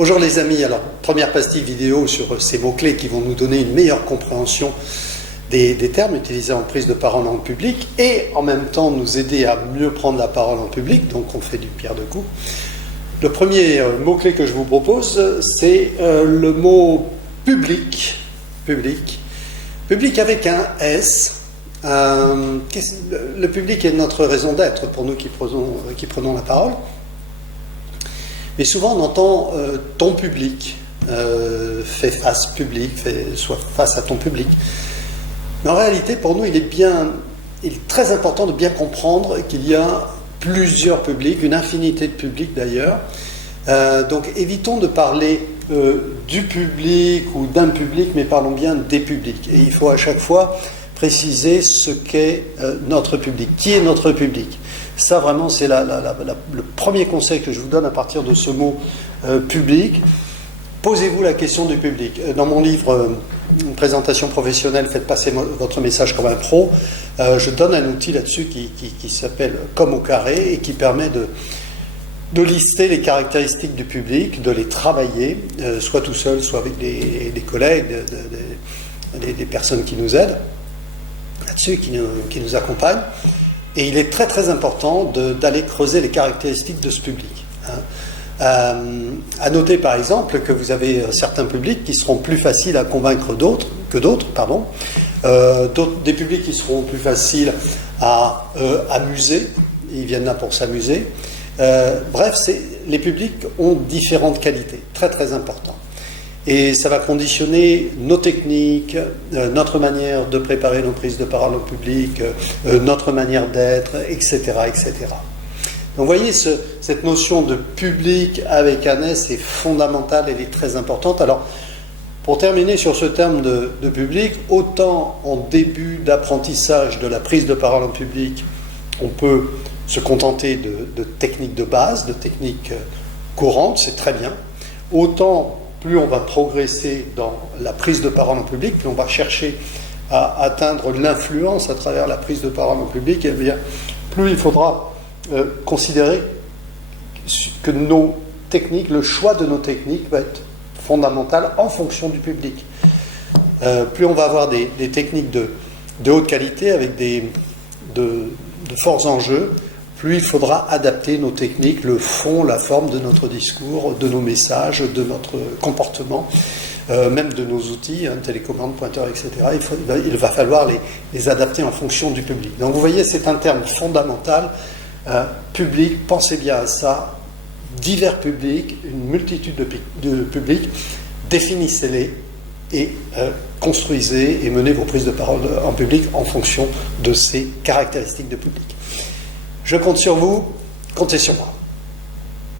Bonjour les amis, alors première pastille vidéo sur ces mots-clés qui vont nous donner une meilleure compréhension des termes utilisés en prise de parole en public et en même temps nous aider à mieux prendre la parole en public, donc on fait du pierre deux coups. Le premier mot-clé que je vous propose, c'est le mot public. Public avec un S. Le public est notre raison d'être pour nous qui prenons la parole. Mais souvent on entend ton public, fais face public, sois face à ton public. Mais en réalité, pour nous, il est très important de bien comprendre qu'il y a plusieurs publics, une infinité de publics d'ailleurs. Donc évitons de parler du public ou d'un public, mais parlons bien des publics. Et il faut à chaque fois préciser ce qu'est notre public. Qui est notre public? Ça, vraiment, c'est le premier conseil que je vous donne à partir de ce mot public. Posez-vous la question du public. Dans mon livre une présentation professionnelle, faites passer votre message comme un pro, je donne un outil là-dessus qui s'appelle Comme au carré et qui permet de lister les caractéristiques du public, de les travailler, soit tout seul, soit avec des collègues, des personnes qui nous aident là-dessus, qui nous accompagnent. Et il est très très important d'aller creuser les caractéristiques de ce public. À noter par exemple que vous avez certains publics qui seront plus faciles à convaincre que d'autres, des publics qui seront plus faciles à amuser, ils viennent là pour s'amuser. Bref, les publics ont différentes qualités, très très importantes. Et ça va conditionner nos techniques, notre manière de préparer nos prises de parole au public, notre manière d'être, etc., etc. Donc vous voyez, cette notion de public avec un S est fondamentale, elle est très importante. Alors, pour terminer sur ce terme de public, autant en début d'apprentissage de la prise de parole en public, on peut se contenter de techniques de base, de techniques courantes, c'est très bien. Autant, plus on va progresser dans la prise de parole en public, plus on va chercher à atteindre l'influence à travers la prise de parole en public, et bien, plus il faudra considérer que nos techniques, le choix de nos techniques va être fondamental en fonction du public. Plus on va avoir des techniques de haute qualité avec de forts enjeux, plus il faudra adapter nos techniques, le fond, la forme de notre discours, de nos messages, de notre comportement, même de nos outils, télécommande, pointeur, etc. Il va falloir les adapter en fonction du public. Donc vous voyez, c'est un terme fondamental. Public, pensez bien à ça. Divers publics, une multitude de publics, définissez-les et construisez et menez vos prises de parole en public en fonction de ces caractéristiques de public. Je compte sur vous, comptez sur moi.